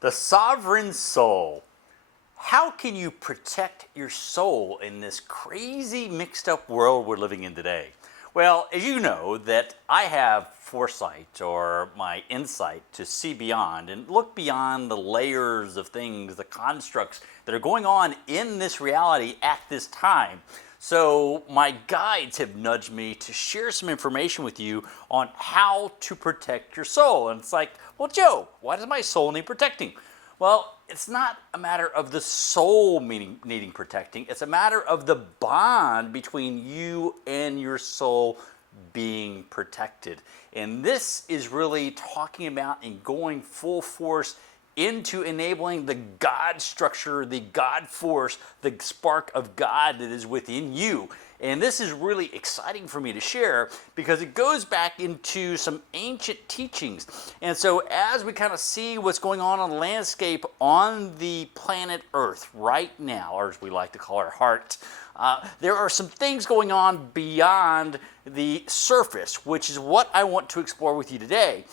The sovereign soul. How can you protect your soul in this crazy mixed up world we're living in today? Well, as you know, that I have foresight or my insight to see beyond and look beyond the layers of things, the constructs that are going on in this reality at this time. So my guides have nudged me to share some information with you on how to protect your soul. And it's like, well, Joe, why does my soul need protecting? Well, it's not a matter of the soul needing protecting. It's a matter of the bond between you and your soul being protected. And this is really talking about and going full force into enabling the God structure, the God force, the spark of God that is within you. And this is really exciting for me to share because it goes back into some ancient teachings. And so as we kind of see what's going on the landscape on the planet Earth right now, or as we like to call our heart, there are some things going on beyond the surface, which is what I want to explore with you today.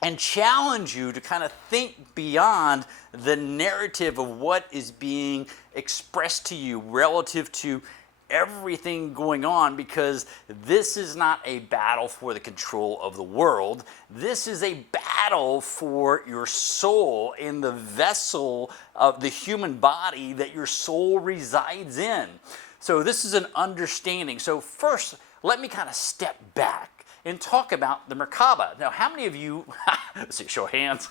And challenge you to kind of think beyond the narrative of what is being expressed to you relative to everything going on, because this is not a battle for the control of the world. This is a battle for your soul in the vessel of the human body that your soul resides in. So this is an understanding. So first, let me kind of step back and talk about the Merkaba. Now, how many of you, let's see, show of hands,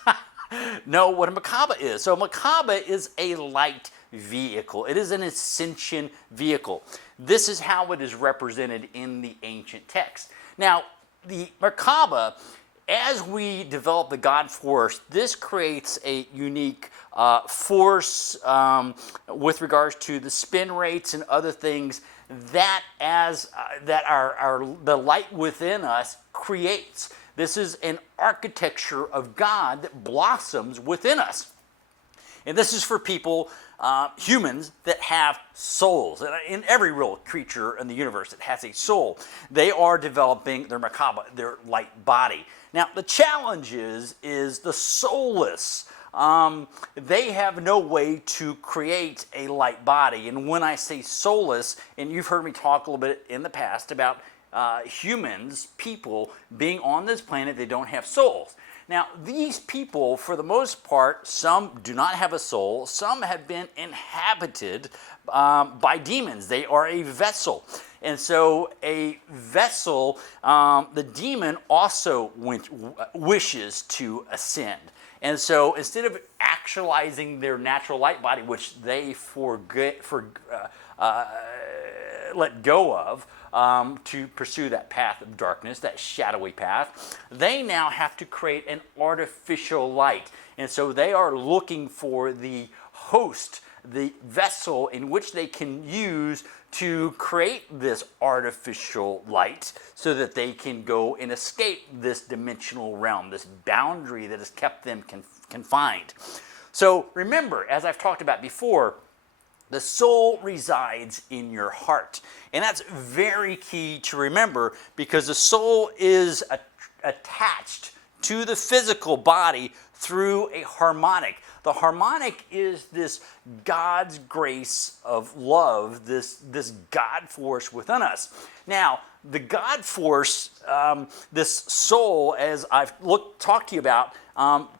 know what a Merkaba is? So a Merkaba is a light vehicle. It is an ascension vehicle. This is how it is represented in the ancient text. Now, the Merkaba, as we develop the Godforce, this creates a unique force with regards to the spin rates and other things that the light within us creates. This is an architecture of God that blossoms within us. And this is for people, humans, that have souls. And in every real creature in the universe that has a soul, they are developing their Merkaba, their light body. Now, the challenge is the soulless. They have no way to create a light body. And when I say soulless, and you've heard me talk a little bit in the past about humans, people, being on this planet, they don't have souls. Now, these people, for the most part, some do not have a soul. Some have been inhabited by demons. They are a vessel. And so a vessel, the demon also wishes to ascend. And so instead of actualizing their natural light body, which they let go of to pursue that path of darkness, that shadowy path, they now have to create an artificial light. And so they are looking for the host, the vessel in which they can use to create this artificial light so that they can go and escape this dimensional realm, this boundary that has kept them confined. So remember, as I've talked about before, the soul resides in your heart. And that's very key to remember, because the soul is attached to the physical body through a harmonic. The harmonic is this God's grace of love, this God force within us. Now, the God force, this soul, as I've talked to you about,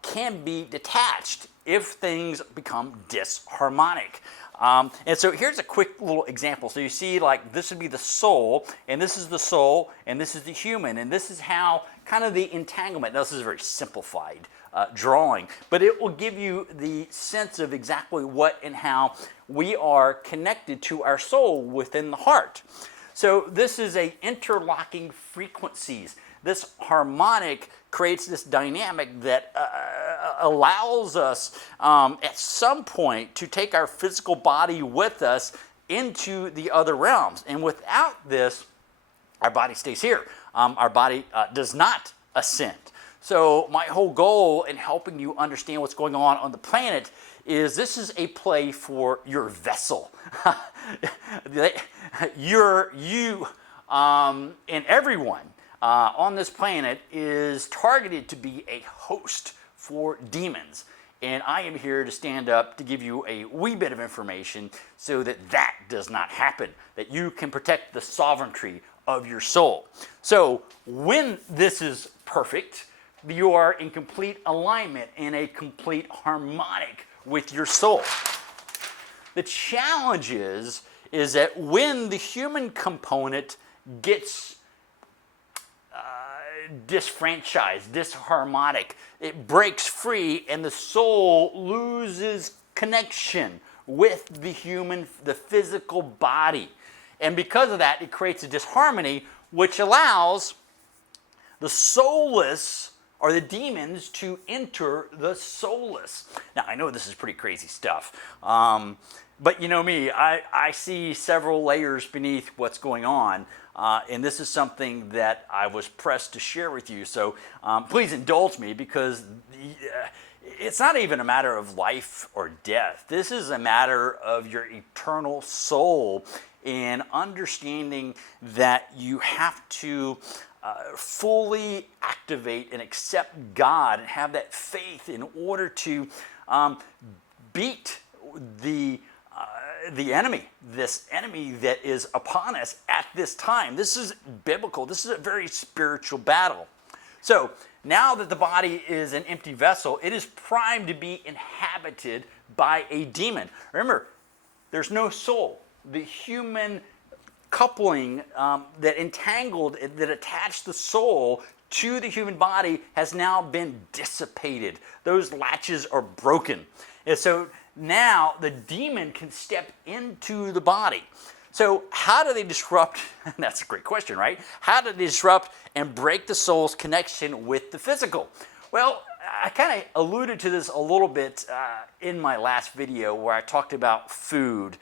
can be detached if things become disharmonic. And so here's a quick little example. So you see, like, this would be the soul, and this is the soul, and this is the human, and this is how kind of the entanglement. Now, this is a very simplified drawing, but it will give you the sense of exactly what and how we are connected to our soul within the heart. So this is a interlocking frequencies. This harmonic creates this dynamic that allows us at some point to take our physical body with us into the other realms. And without this, our body stays here. Our body does not ascend. So my whole goal in helping you understand what's going on the planet is this is a play for your vessel. You and everyone on this planet is targeted to be a host for demons. And I am here to stand up to give you a wee bit of information so that that does not happen, that you can protect the sovereignty of your soul. So when this is perfect, you are in complete alignment, in a complete harmonic with your soul. The challenge is that when the human component gets disfranchised, disharmonic, it breaks free and the soul loses connection with the physical body. And because of that, it creates a disharmony which allows the soulless or the demons to enter the soulless. Now, I know this is pretty crazy stuff, but you know me, I see several layers beneath what's going on. And this is something that I was pressed to share with you. So please indulge me, because it's not even a matter of life or death. This is a matter of your eternal soul, and understanding that you have to fully activate and accept God and have that faith in order to beat the enemy, this enemy that is upon us at this time. This is biblical. This is a very spiritual battle. So now that the body is an empty vessel, it is primed to be inhabited by a demon. Remember, there's no soul. The human coupling that entangled, that attached the soul to the human body has now been dissipated. Those latches are broken. And so now the demon can step into the body. So how do they disrupt? That's a great question, right? How do they disrupt and break the soul's connection with the physical? Well, I kind of alluded to this a little bit in my last video, where I talked about food,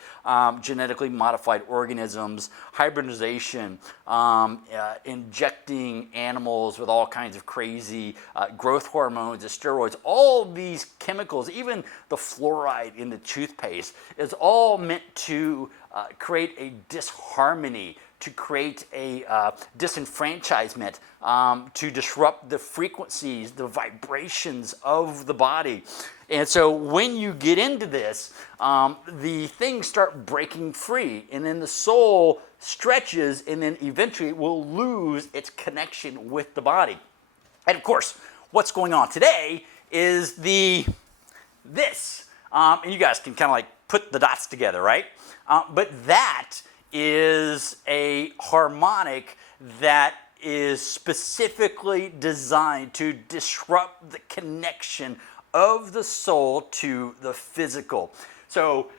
genetically modified organisms, hybridization, injecting animals with all kinds of crazy growth hormones, the steroids, all these chemicals, even the fluoride in the toothpaste, is all meant to create a disharmony, to create a disenfranchisement, to disrupt the frequencies, the vibrations of the body. And so when you get into this, the things start breaking free, and then the soul stretches, and then eventually it will lose its connection with the body. And of course, what's going on today is this. And you guys can kind of like put the dots together, right? But that is a harmonic that is specifically designed to disrupt the connection of the soul to the physical. So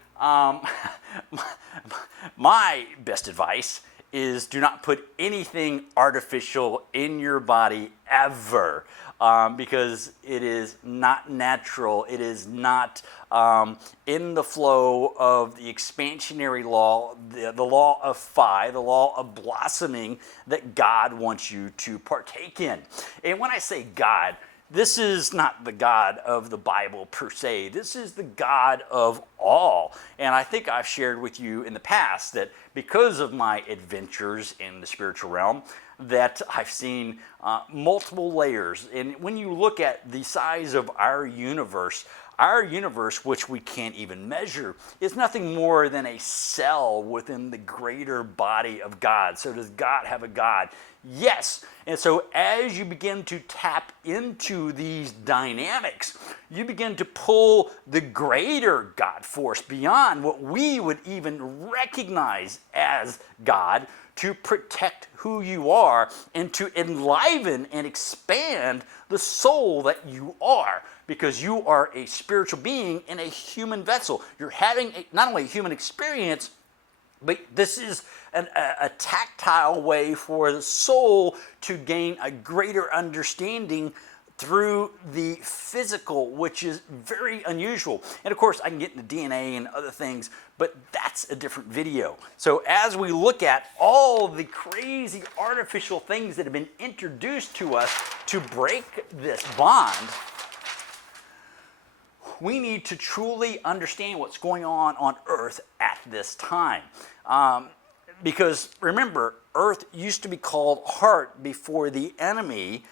my best advice is do not put anything artificial in your body ever, because it is not natural. It is not in the flow of the expansionary law, the law of phi, the law of blossoming that God wants you to partake in. And when I say God, this is not the God of the Bible per se. This is the God of all. And I think I've shared with you in the past that because of my adventures in the spiritual realm, that I've seen multiple layers. And when you look at the size of our universe, which we can't even measure, is nothing more than a cell within the greater body of God. So does God have a God? Yes. And so as you begin to tap into these dynamics, you begin to pull the greater Godforce beyond what we would even recognize as God, to protect who you are and to enliven and expand the soul that you are, because you are a spiritual being in a human vessel. You're having not only a human experience, but this is a tactile way for the soul to gain a greater understanding through the physical, which is very unusual. And of course, I can get into DNA and other things, but that's a different video. So as we look at all the crazy artificial things that have been introduced to us to break this bond, we need to truly understand what's going on Earth at this time. Because remember, Earth used to be called heart before the enemy,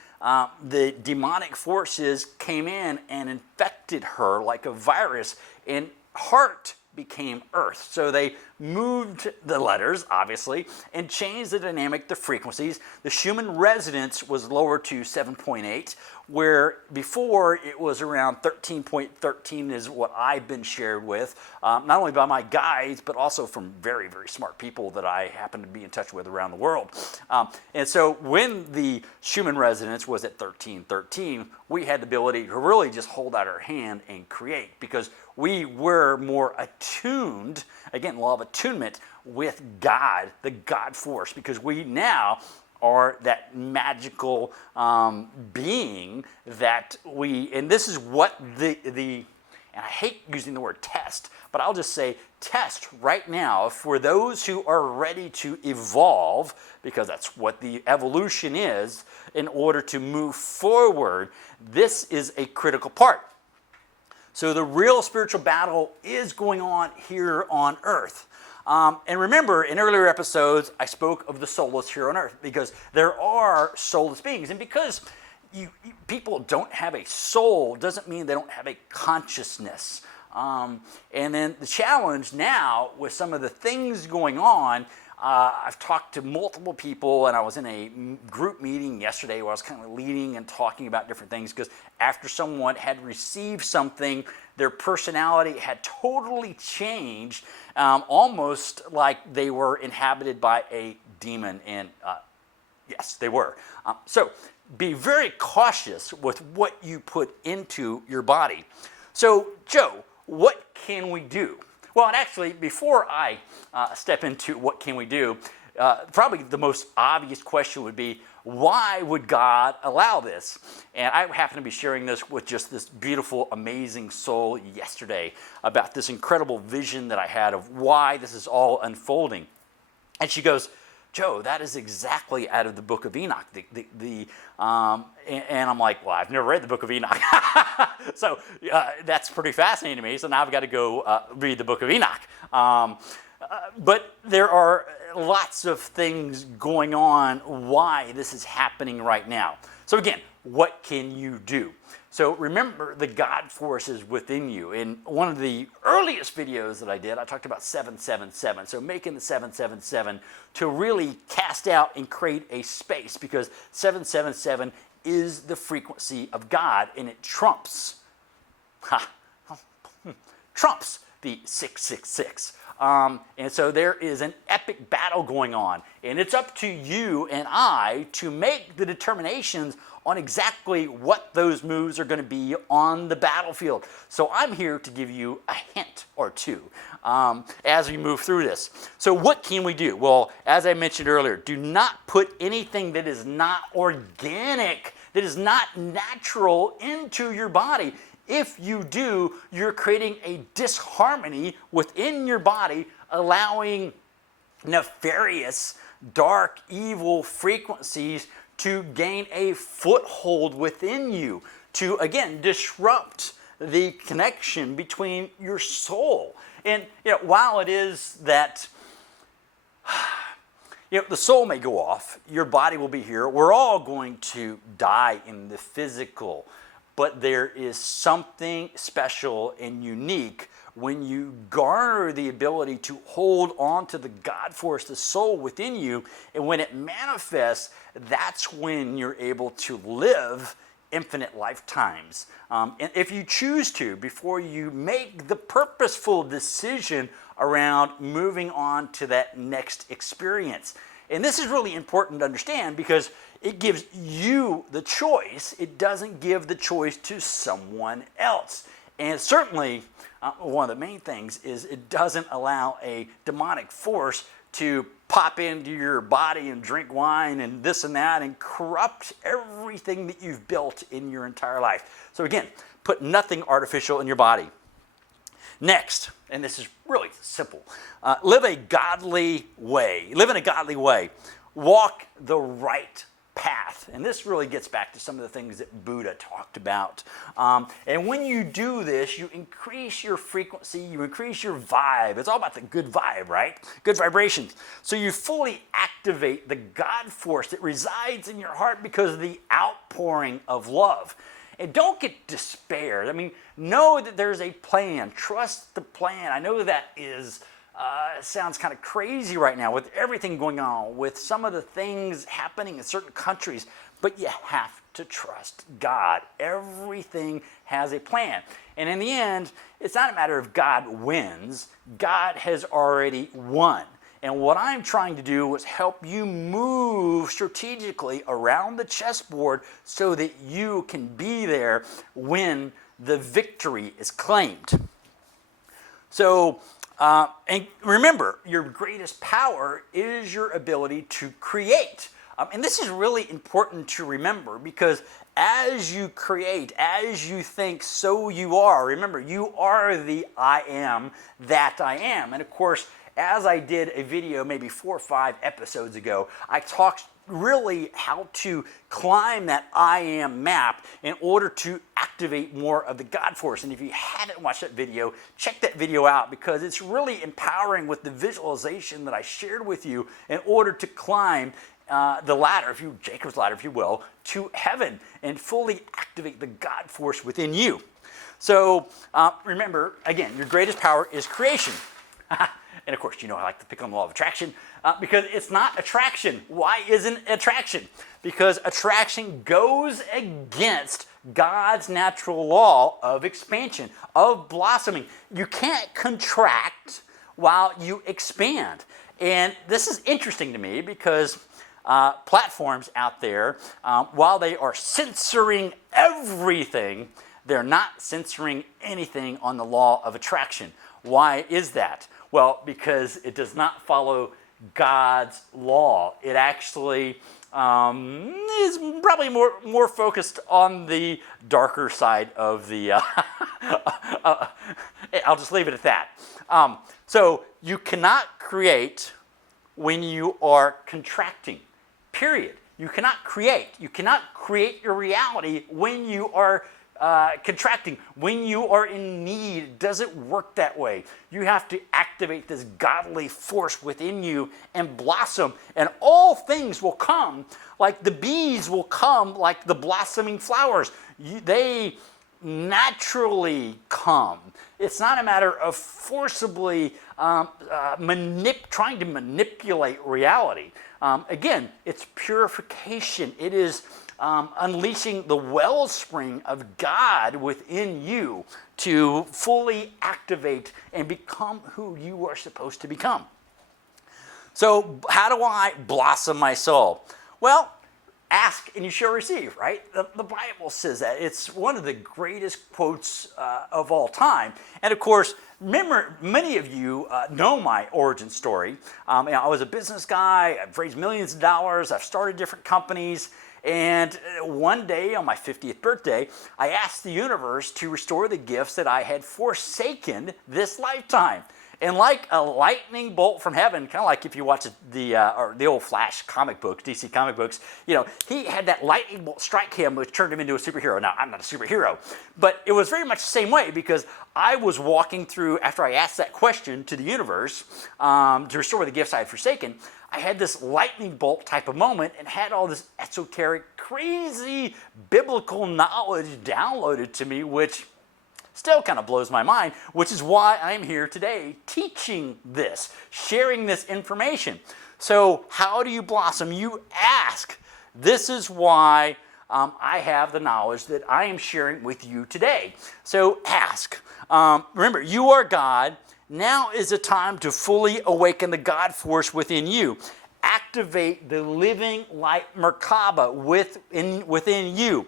the demonic forces, came in and infected infected her like a virus, and heart became earth. So they moved the letters, obviously, and changed the dynamic, the frequencies. The Schumann resonance was lowered to 7.8, where before it was around 13.13 is what I've been shared with, not only by my guides, but also from very, very smart people that I happen to be in touch with around the world. And so when the Schumann resonance was at 13.13, we had the ability to really just hold out our hand and create, because we were more attuned, again, law of attunement, with God, the God force, because we now are that magical being that we, and this is what the, and I hate using the word test, but I'll just say test right now for those who are ready to evolve, because that's what the evolution is, in order to move forward. This is a critical part. So the real spiritual battle is going on here on earth. And remember, in earlier episodes, I spoke of the soulless here on earth, because there are soulless beings. And because people don't have a soul doesn't mean they don't have a consciousness. And then the challenge now with some of the things going on, I've talked to multiple people, and I was in a group meeting yesterday where I was kind of leading and talking about different things, because after someone had received something, their personality had totally changed, almost like they were inhabited by a demon, and yes, they were. So be very cautious with what you put into your body. So, Joe, what can we do? Well, and actually, before I step into what can we do, probably the most obvious question would be, why would God allow this? And I happen to be sharing this with just this beautiful, amazing soul yesterday about this incredible vision that I had of why this is all unfolding. And she goes, Joe, that is exactly out of the book of Enoch. And I'm like, well, I've never read the book of Enoch. So that's pretty fascinating to me. So now I've got to go read the book of Enoch. But there are lots of things going on why this is happening right now. So again, what can you do? So remember, the God force is within you. In one of the earliest videos that I did, I talked about 777. So making the 777 to really cast out and create a space, because 777 is the frequency of God, and it trumps the 666. And so there is an epic battle going on, and it's up to you and I to make the determinations on exactly what those moves are going to be on the battlefield. So I'm here to give you a hint or two as we move through this. So what can we do? Well, as I mentioned earlier, do not put anything that is not organic, that is not natural into your body. If you do, you're creating a disharmony within your body, allowing nefarious, dark, evil frequencies to gain a foothold within you, to, again, disrupt the connection between your soul. And, while it is that, the soul may go off, your body will be here, we're all going to die in the physical, but there is something special and unique when you garner the ability to hold on to the God force, the soul within you, and when it manifests, that's when you're able to live infinite lifetimes. And if you choose to, before you make the purposeful decision around moving on to that next experience. And this is really important to understand, because it gives you the choice. It doesn't give the choice to someone else. And certainly, one of the main things is it doesn't allow a demonic force to pop into your body and drink wine and this and that and corrupt everything that you've built in your entire life. So again, put nothing artificial in your body. Next, and this is really simple, live in a godly way. Walk the right path. And this really gets back to some of the things that Buddha talked about. And when you do this, you increase your frequency, you increase your vibe. It's all about the good vibe, right? Good vibrations. So you fully activate the God force that resides in your heart because of the outpouring of love. And don't get despaired. I mean, know that there's a plan. Trust the plan. I know that sounds kind of crazy right now with everything going on, with some of the things happening in certain countries, but you have to trust God. Everything has a plan. And in the end, it's not a matter of God wins. God has already won. And what I'm trying to do is help you move strategically around the chessboard so that you can be there when the victory is claimed. So, and remember, your greatest power is your ability to create. And this is really important to remember, because as you create, as you think, so you are. Remember, you are the I am that I am. And of course, as I did a video maybe 4 or 5 episodes ago, I talked really how to climb that I am map in order to activate more of the Godforce. And if you hadn't watched that video, check that video out, because it's really empowering with the visualization that I shared with you in order to climb the ladder, Jacob's ladder, if you will, to heaven and fully activate the Godforce within you. So remember, again, your greatest power is creation. And of course, I like to pick on the law of attraction because it's not attraction. Why isn't attraction? Because attraction goes against God's natural law of expansion, of blossoming. You can't contract while you expand. And this is interesting to me because platforms out there, while they are censoring everything, they're not censoring anything on the law of attraction. Why is that? Well, because it does not follow God's law. It actually is probably more focused on the darker side of the... I'll just leave it at that. So you cannot create when you are contracting, period. You cannot create. You cannot create your reality when you are contracting, when you are in need. It doesn't work that way. You have to activate this godly force within you and blossom, and all things will come, like the bees will come like the blossoming flowers. They naturally come. It's not a matter of forcibly trying to manipulate reality. Again, it's purification. It is unleashing the wellspring of God within you to fully activate and become who you are supposed to become. So how do I blossom my soul? Well, ask and you shall receive, right? The Bible says that. It's one of the greatest quotes of all time. And of course, remember, many of you know my origin story. I was a business guy. I've raised millions of dollars. I've started different companies. And one day on my 50th birthday, I asked the universe to restore the gifts that I had forsaken this lifetime. And like a lightning bolt from heaven, kind of like if you watch the old Flash comic books, DC comic books, he had that lightning bolt strike him, which turned him into a superhero. Now, I'm not a superhero, but it was very much the same way, because I was walking through, after I asked that question to the universe to restore the gifts I had forsaken, I had this lightning bolt type of moment and had all this esoteric, crazy biblical knowledge downloaded to me, which still kind of blows my mind, which is why I'm here today teaching this, sharing this information. So how do you blossom? You ask. This is why I have the knowledge that I am sharing with you today. So ask. Remember, you are God. Now is the time to fully awaken the Godforce within you. Activate the living light Merkaba within you.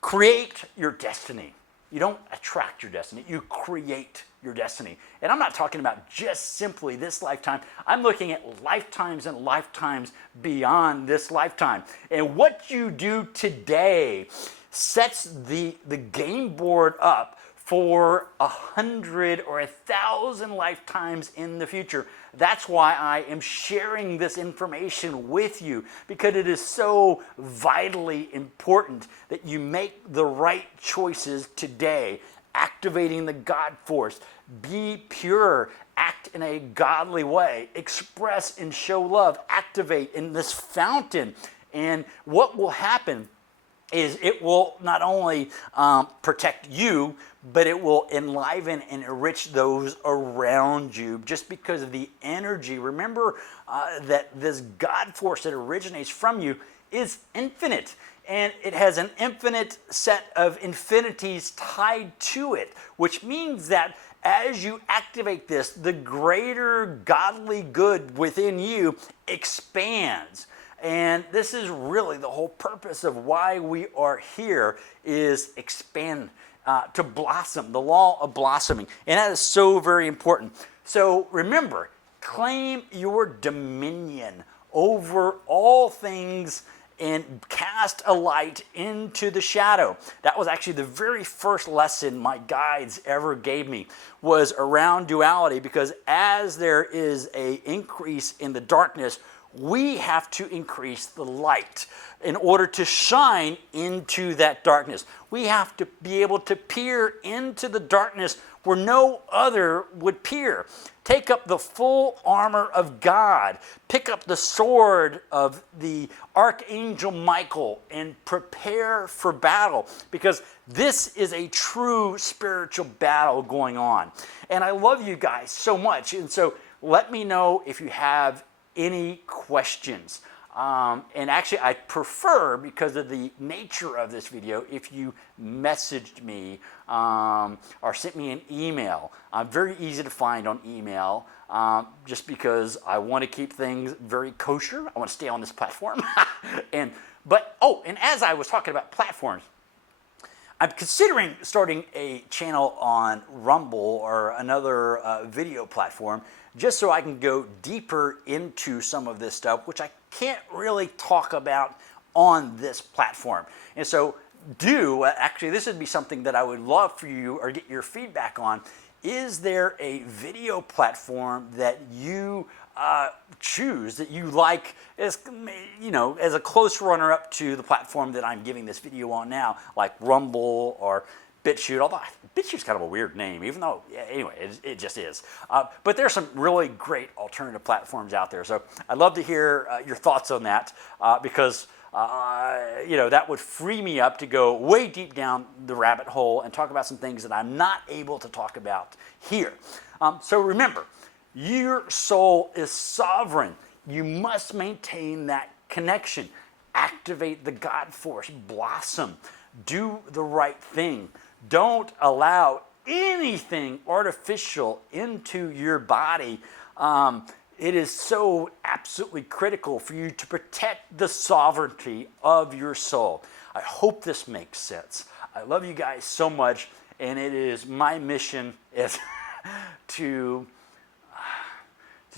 Create your destiny. You don't attract your destiny. You create your destiny. And I'm not talking about just simply this lifetime. I'm looking at lifetimes and lifetimes beyond this lifetime. And what you do today sets the game board up for 100 or 1,000 lifetimes in the future. That's why I am sharing this information with you, because it is so vitally important that you make the right choices today, activating the Godforce. Be pure, act in a godly way, express and show love, activate in this fountain. And what will happen is it will not only protect you, but it will enliven and enrich those around you just because of the energy. Remember that this God force that originates from you is infinite, and it has an infinite set of infinities tied to it, which means that as you activate this, the greater godly good within you expands. And this is really the whole purpose of why we are here, is expand, to blossom, the law of blossoming. And that is so very important. So remember, claim your dominion over all things and cast a light into the shadow. That was actually the very first lesson my guides ever gave me, was around duality, because as there is an increase in the darkness, we have to increase the light in order to shine into that darkness. We have to be able to peer into the darkness where no other would peer. Take up the full armor of God. Pick up the sword of the Archangel Michael and prepare for battle, because this is a true spiritual battle going on. And I love you guys so much. And so let me know if you have any questions. And actually, I prefer, because of the nature of this video, if you messaged me or sent me an email. Very easy to find on email, just because I want to keep things very kosher. I want to stay on this platform. And as I was talking about platforms, I'm considering starting a channel on Rumble or another video platform, just so I can go deeper into some of this stuff, which I can't really talk about on this platform. And so actually this would be something that I would love for you, or get your feedback on. Is there a video platform that you choose, that you like, as a close runner-up to the platform that I'm giving this video on now, like Rumble or BitChute? Although BitChute's kind of a weird name, even though, anyway, it just is. But there's some really great alternative platforms out there. So I'd love to hear your thoughts on that, because that would free me up to go way deep down the rabbit hole and talk about some things that I'm not able to talk about here. So remember, your soul is sovereign. You must maintain that connection. Activate the God force. Blossom. Do the right thing. Don't allow anything artificial into your body. It is so absolutely critical for you to protect the sovereignty of your soul. I hope this makes sense. I love you guys so much, and it is my mission is to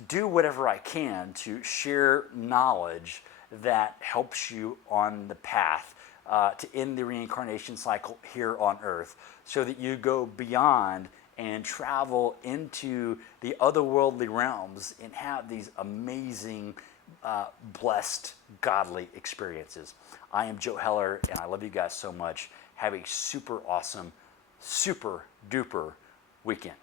do whatever I can to share knowledge that helps you on the path to end the reincarnation cycle here on Earth, so that you go beyond and travel into the otherworldly realms and have these amazing, blessed, godly experiences. I am Joe Heller, and I love you guys so much. Have a super awesome, super duper weekend.